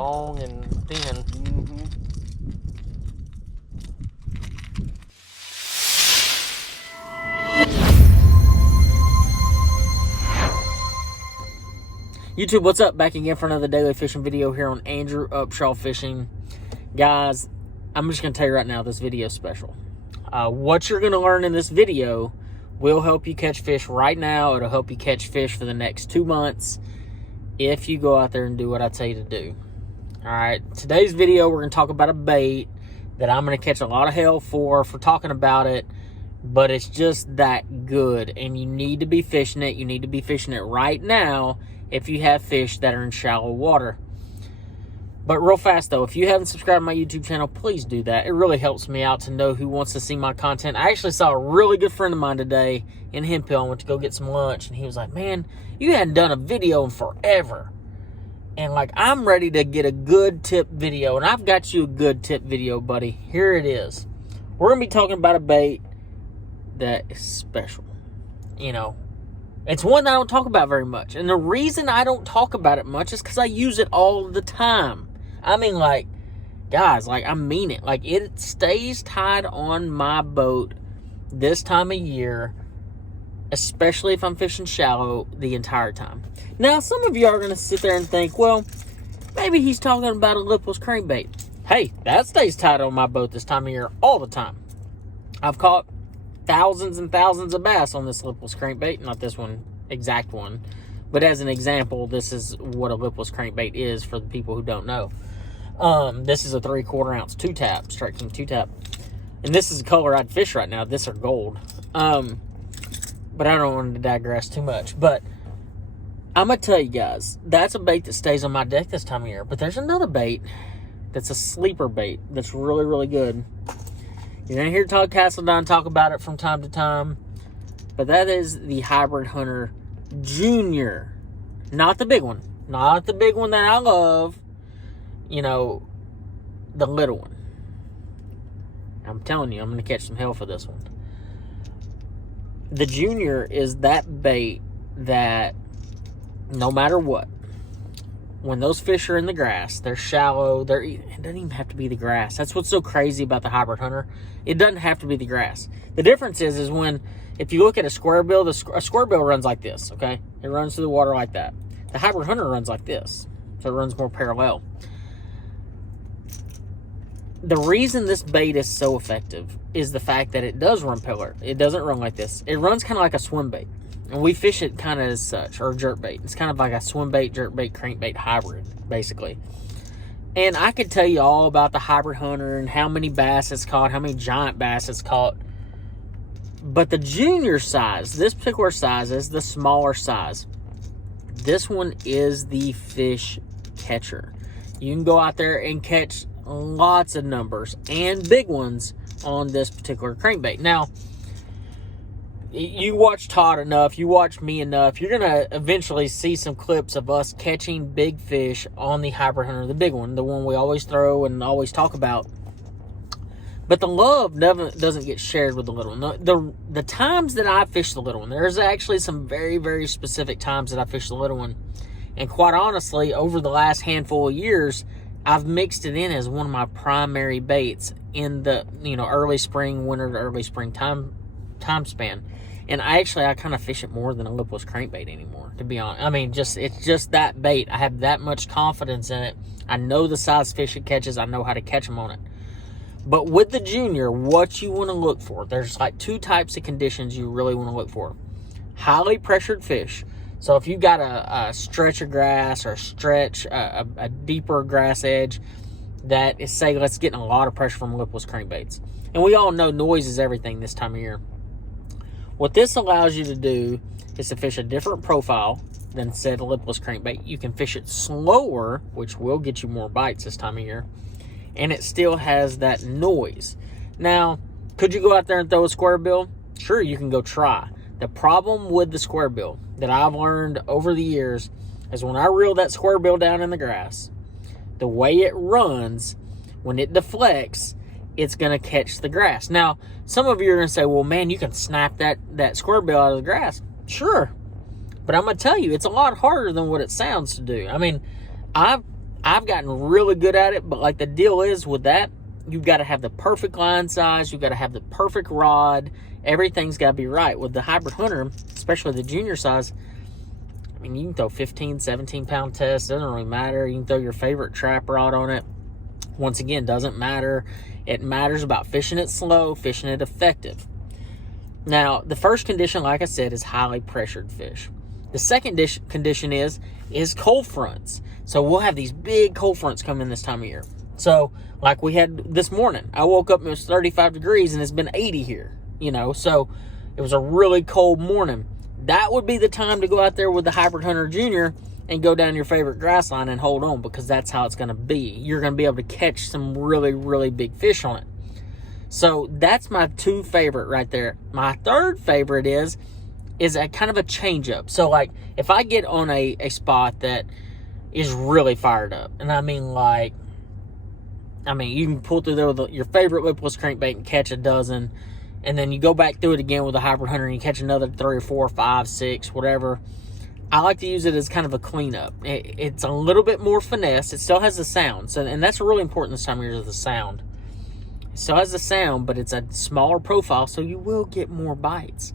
long and thin. Mm-hmm. YouTube, what's up? Back again for another daily fishing video here on Andrew Upshaw Fishing. Guys, I'm just going to tell you right now, this video is special. What you're going to learn in this video will help you catch fish right now. It'll help you catch fish for the next 2 months if you go out there and do what I tell you to do. All right, today's video, we're going to talk about a bait that I'm going to catch a lot of hell for talking about it, but it's just that good, and you need to be fishing it. You need to be fishing it right now if you have fish that are in shallow water. But real fast though, if you haven't subscribed to my YouTube channel, please do that. It really helps me out to know who wants to see my content. I actually saw a really good friend of mine today in Hemphill. I went to go get some lunch, and he was like, man, you hadn't done a video in forever. And like, I'm ready to get a good tip video, and I've got you a good tip video, buddy. Here it is. We're going to be talking about a bait that is special. You know, it's one that I don't talk about very much. And the reason I don't talk about it much is because I use it all the time. I mean, like, guys, like, I mean it. Like, it stays tied on my boat this time of year, especially if I'm fishing shallow, the entire time. Now, some of you are going to sit there and think, well, maybe he's talking about a lipless crankbait. Hey, that stays tied on my boat this time of year all the time. I've caught thousands and thousands of bass on this lipless crankbait. Not this one, exact one. But as an example, this is what a lipless crankbait is for the people who don't know. This is a 3/4 ounce 2-tap, Strike King 2-tap. And this is the color I'd fish right now. This are gold. But I don't want to digress too much. But I'm going to tell you guys, that's a bait that stays on my deck this time of year. But there's another bait that's a sleeper bait that's really, really good. You're going to hear Todd Castledine talk about it from time to time. But that is the Hybrid Hunter Junior. Not the big one. Not the big one that I love. You know, the little one. I'm telling you, I'm going to catch some hell for this one. The Junior is that bait that no matter what, when those fish are in the grass, they're shallow, it doesn't even have to be the grass. That's what's so crazy about the Hybrid Hunter. It doesn't have to be the grass. The difference is when, if you look at a square bill, a square bill runs like this, okay? It runs through the water like that. The Hybrid Hunter runs like this, so it runs more parallel. The reason this bait is so effective is the fact that it does run pillar. It doesn't run like this. It runs kind of like a swim bait. And we fish it kind of as such, or jerk bait. It's kind of like a swim bait, jerk bait, crankbait hybrid, basically. And I could tell you all about the Hybrid Hunter and how many bass it's caught, how many giant bass it's caught. But the junior size, this particular size is the smaller size. This one is the fish catcher. You can go out there and catch lots of numbers and big ones on this particular crankbait. Now, you watch Todd enough, you watch me enough, you're going to eventually see some clips of us catching big fish on the Hybrid Hunter, the big one, the one we always throw and always talk about. But the love doesn't get shared with the little one. The times that I fish the little one, there's actually some very, very specific times that I fish the little one. And quite honestly, over the last handful of years, I've mixed it in as one of my primary baits in the, you know, early spring, winter to early spring time span. And I kind of fish it more than a lipless crankbait anymore, to be honest. I mean, it's just that bait. I have that much confidence in it. I know the size fish it catches. I know how to catch them on it. But with the Junior, what you want to look for, there's like 2 types of conditions you really want to look for. Highly pressured fish. So if you've got a stretch of grass or a deeper grass edge that is, say, let's get a lot of pressure from lipless crankbaits. And we all know noise is everything this time of year. What this allows you to do is to fish a different profile than, said, lipless crankbait. You can fish it slower, which will get you more bites this time of year, and it still has that noise. Now, could you go out there and throw a square bill? Sure, you can go try. The problem with the square bill that I've learned over the years is when I reel that square bill down in the grass, the way it runs, when it deflects, it's going to catch the grass. Now, some of you are going to say, well, man, you can snap that square bill out of the grass. Sure. But I'm going to tell you, it's a lot harder than what it sounds to do. I mean, I've I've gotten really good at it, but like the deal is with that, you've got to have the perfect line size. You've got to have the perfect rod. Everything's got to be right. With the Hybrid Hunter, especially the junior size, I mean, you can throw 15, 17-pound tests. Doesn't really matter. You can throw your favorite trap rod on it. Once again, doesn't matter. It matters about fishing it slow, fishing it effective. Now, the first condition, like I said, is highly pressured fish. The second condition is cold fronts. So we'll have these big cold fronts come in this time of year. So like we had this morning, I woke up and it was 35 degrees and it's been 80 here, you know, so it was a really cold morning. That would be the time to go out there with the Hybrid Hunter Junior and go down your favorite grass line and hold on, because that's how it's going to be. You're going to be able to catch some really, really big fish on it. So that's my two favorite right there. My third favorite is a kind of a change up. So like if I get on a spot that is really fired up, and I mean you can pull through there with your favorite lipless crankbait and catch a dozen, and then you go back through it again with a Hybrid Hunter and you catch another 3 or 4, 5, 6, whatever. I like to use it as kind of a cleanup. It's a little bit more finesse. It still has the sound, and that's really important this time of year, is the sound. It still has the sound, but it's a smaller profile, so you will get more bites.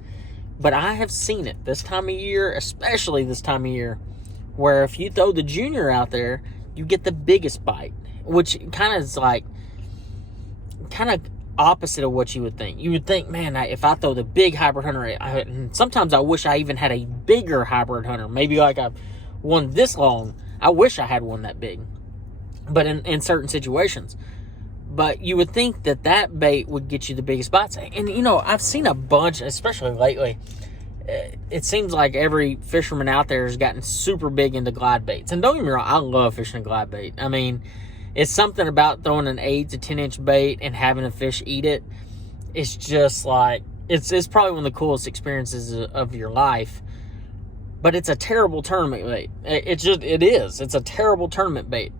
But I have seen it this time of year, especially this time of year, where if you throw the junior out there, you get the biggest bite, which kind of is like opposite of what you would think. You would think, man, if I throw the big Hybrid Hunter, and sometimes I wish I even had a bigger Hybrid Hunter, maybe like I one this long. I wish I had one that big, but in certain situations. But you would think that bait would get you the biggest bites. And, you know, I've seen a bunch, especially lately. It seems like every fisherman out there has gotten super big into glide baits. And don't get me wrong, I love fishing a glide bait. I mean, it's something about throwing an 8 to 10-inch bait and having a fish eat it. It's just like, it's probably one of the coolest experiences of your life. But it's a terrible tournament bait. It is. It's a terrible tournament bait.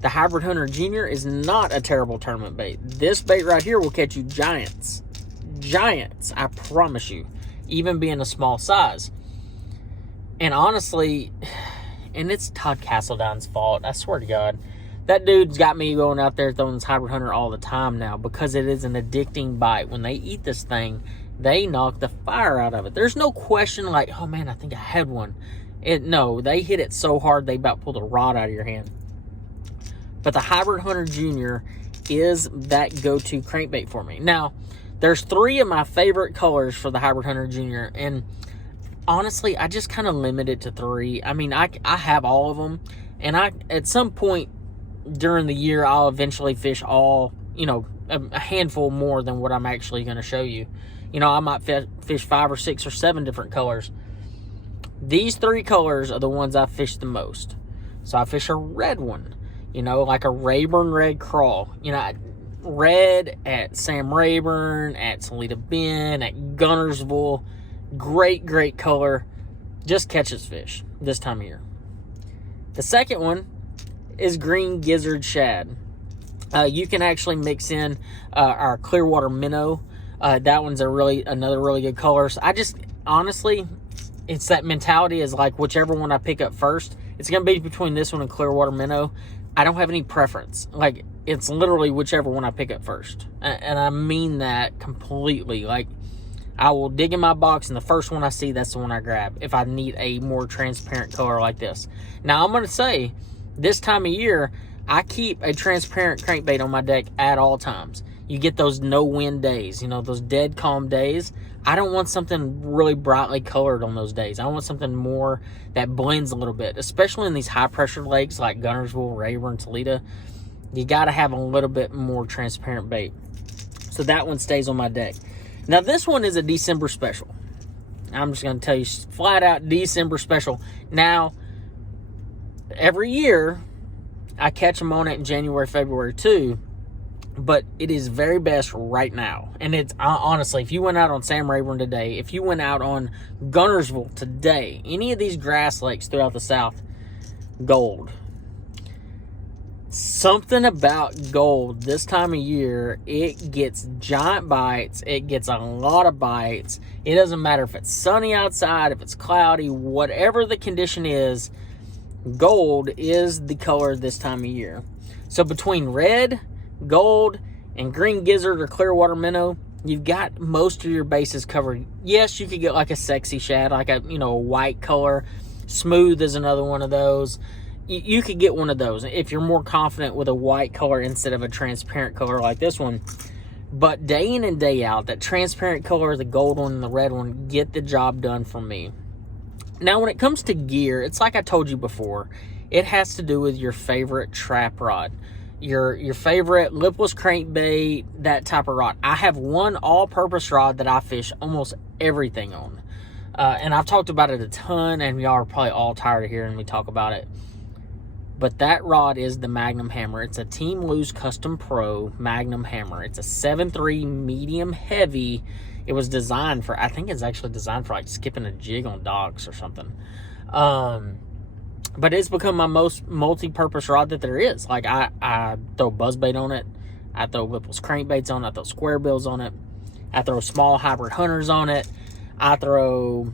The Hybrid Hunter Junior is not a terrible tournament bait. This bait right here will catch you giants. Giants, I promise you. Even being a small size. And honestly, and it's Todd Castledown's fault, I swear to God. That dude's got me going out there throwing this Hybrid Hunter all the time now, because it is an addicting bite. When they eat this thing, they knock the fire out of it. There's no question like, oh man, I think I had one. No, they hit it so hard they about pulled a rod out of your hand. But the Hybrid Hunter Junior is that go-to crankbait for me. Now, there's 3 of my favorite colors for the Hybrid Hunter Junior, and honestly, I just kind of limit it to 3. I mean, I have all of them, and at some point during the year, I'll eventually fish all, you know, a handful more than what I'm actually going to show you. You know, I might fish 5 or 6 or 7 different colors. These 3 colors are the ones I fish the most. So I fish a red one. You know, like a Rayburn red crawl. You know, red at Sam Rayburn, at Salida Bend, at Gunnersville. Great, great color. Just catches fish this time of year. The second one is green gizzard shad. You can actually mix in our Clearwater minnow. That one's another really good color. So I just, honestly, it's that mentality is like whichever one I pick up first. It's going to be between this one and Clearwater minnow. I don't have any preference. Like, it's literally whichever one I pick up first. And I mean that completely. Like, I will dig in my box, and the first one I see, that's the one I grab if I need a more transparent color like this. Now, I'm going to say, this time of year, I keep a transparent crankbait on my deck at all times. You get those no-wind days, you know, those dead calm days. I don't want something really brightly colored on those days. I want something more that blends a little bit, especially in these high-pressure lakes like Gunnersville, Rayburn, Toledo. You got to have a little bit more transparent bait. So that one stays on my deck. Now, this one is a December special. I'm just going to tell you flat out, December special. Now, every year, I catch them on it in January, February too. But it is very best right now. And it's honestly, if you went out on Sam Rayburn today, if you went out on Gunnersville today, any of these grass lakes throughout the South, gold. Something about gold this time of year, it gets giant bites. It gets a lot of bites. It doesn't matter if it's sunny outside, if it's cloudy, whatever the condition is, gold is the color this time of year. So between red, gold, and green gizzard or clearwater minnow, you've got most of your bases covered. Yes, you could get like a sexy shad, like a white color. Smooth is another one of those. You could get one of those if you're more confident with a white color instead of a transparent color like this one. But day in and day out, that transparent color, the gold one and the red one, get the job done for me. Now, when it comes to gear, it's like I told you before. It has to do with your favorite trap rod. Your favorite lipless crankbait, that type of rod. I have one all-purpose rod that I fish almost everything on. And I've talked about it a ton, and y'all are probably all tired of hearing me talk about it. But that rod is the Magnum Hammer. It's a Team Lose Custom Pro Magnum Hammer. It's a 7.3 medium heavy. It was designed for, I think it's actually designed for like skipping a jig on docks or something. But it's become my most multi-purpose rod that there is. Like I throw buzzbait on it. I throw lipless crankbaits on it. I throw square bills on it. I throw small hybrid hunters on it. I throw,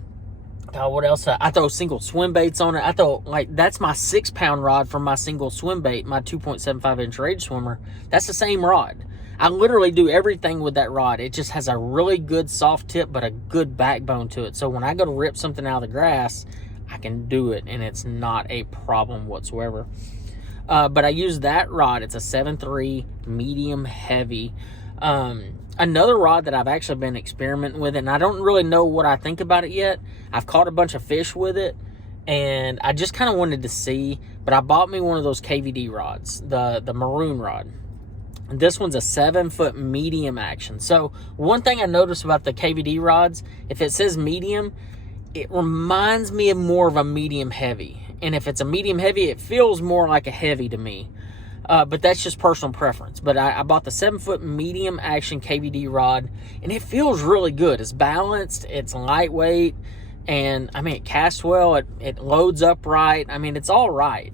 what else? I throw single swim baits on it. I throw, like, that's my 6-pound rod for my single swim bait, my 2.75 inch rage swimmer. That's the same rod. I literally do everything with that rod. It just has a really good soft tip, but a good backbone to it. So when I go to rip something out of the grass, I can do it, and it's not a problem whatsoever. But I use that rod. It's a 7.3 medium heavy. Another rod that I've actually been experimenting with, and I don't really know what I think about it yet. I've caught a bunch of fish with it, and I just kind of wanted to see, but I bought me one of those KVD rods, the maroon rod. This one's a 7-foot medium action. So one thing I noticed about the KVD rods, if it says medium, it reminds me of more of a medium heavy. And if it's a medium heavy, it feels more like a heavy to me. But that's just personal preference. But I bought the 7-foot medium action KVD rod, and it feels really good. It's balanced, it's lightweight, and I mean, it casts well, it loads up right. I mean, it's all right.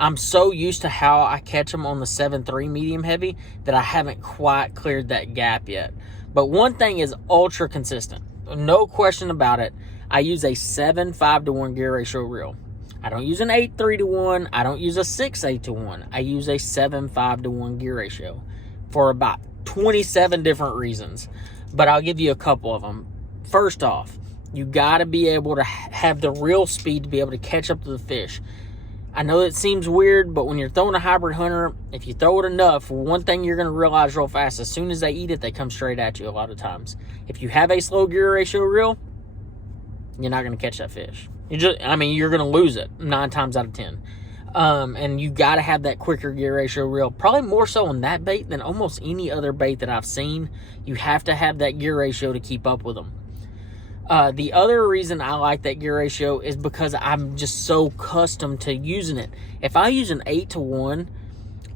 I'm so used to how I catch them on the 7.3 medium heavy that I haven't quite cleared that gap yet. But one thing is ultra consistent. No question about it. I use a 7.5-to-1 gear ratio reel. I don't use an 8.3-to-1. I don't use a 6.8-to-1. I use a 7.5-to-1 gear ratio for about 27 different reasons. But I'll give you a couple of them. First off, you got to be able to have the reel speed to be able to catch up to the fish. I know it seems weird, but when you're throwing a hybrid hunter, if you throw it enough, one thing you're going to realize real fast, as soon as they eat it, they come straight at you a lot of times. If you have a slow gear ratio reel, you're not going to catch that fish. You're going to lose it 9 times out of 10. And you got to have that quicker gear ratio reel. Probably more so on that bait than almost any other bait that I've seen. You have to have that gear ratio to keep up with them. The other reason I like that gear ratio is because I'm just so accustomed to using it. If I use an 8-to-1,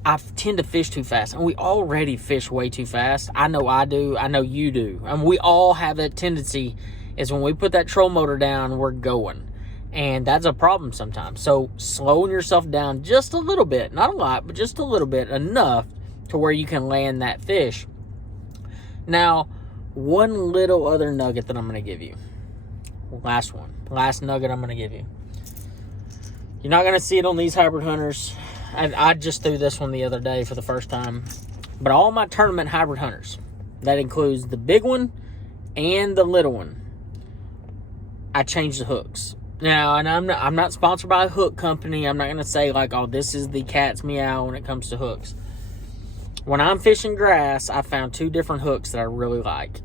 I tend to fish too fast. And we already fish way too fast. I know I do. I know you do. And we all have that tendency, is when we put that troll motor down, we're going. And that's a problem sometimes. So slowing yourself down just a little bit, not a lot, but just a little bit, enough to where you can land that fish. Now, one little other nugget that I'm going to give you. Last nugget I'm going to give you. You're not going to see it on these hybrid hunters. I just threw this one the other day for the first time. But all my tournament hybrid hunters, that includes the big one and the little one, I changed the hooks. Now, and I'm not sponsored by a hook company. I'm not going to say like, oh, this is the cat's meow when it comes to hooks. When I'm fishing grass, I found 2 different hooks that I really like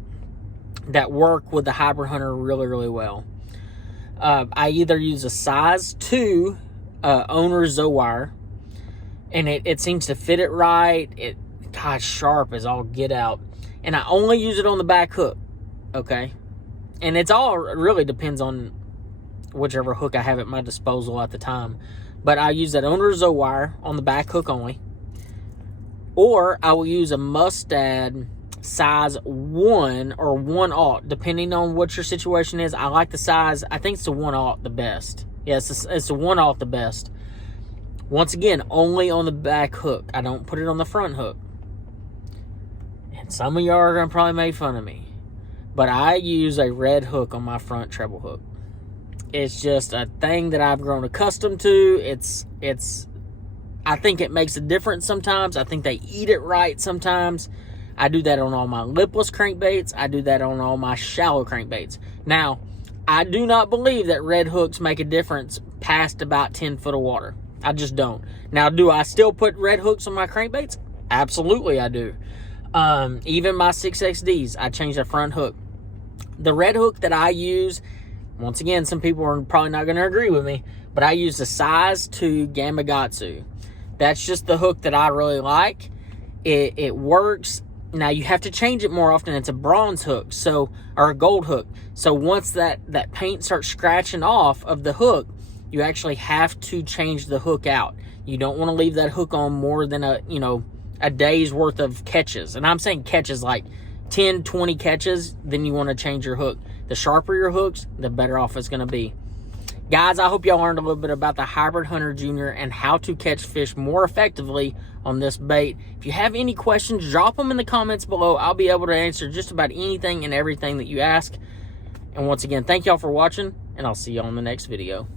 that work with the hybrid hunter really, really well. I either use a size 2 owner Zowire, and it seems to fit it right. Gosh, sharp as all get out. And I only use it on the back hook, okay? And it's all really depends on whichever hook I have at my disposal at the time. But I use that owner Zowire on the back hook only. Or I will use a Mustad size 1 or 1/0, depending on what your situation is. I like the size, I think it's the 1/0 the best. Yes, it's the 1/0 the best. Once again, only on the back hook. I don't put it on the front hook. And some of y'all are going to probably make fun of me. But I use a red hook on my front treble hook. It's just a thing that I've grown accustomed to. I think it makes a difference sometimes. I think they eat it right sometimes. I do that on all my lipless crankbaits. I do that on all my shallow crankbaits. Now, I do not believe that red hooks make a difference past about 10 foot of water. I just don't. Now, do I still put red hooks on my crankbaits? Absolutely, I do. Even my 6XDs, I change the front hook. The red hook that I use, once again, some people are probably not going to agree with me, but I use the size 2 Gamakatsu. That's just the hook that I really like. It works. Now, you have to change it more often. It's a bronze hook, or a gold hook. So once that paint starts scratching off of the hook, you actually have to change the hook out. You don't want to leave that hook on more than a day's worth of catches. And I'm saying catches like 10, 20 catches, then you want to change your hook. The sharper your hooks, the better off it's going to be. Guys, I hope y'all learned a little bit about the Hybrid Hunter Jr. and how to catch fish more effectively on this bait. If you have any questions, drop them in the comments below. I'll be able to answer just about anything and everything that you ask. And once again, thank y'all for watching, and I'll see y'all in the next video.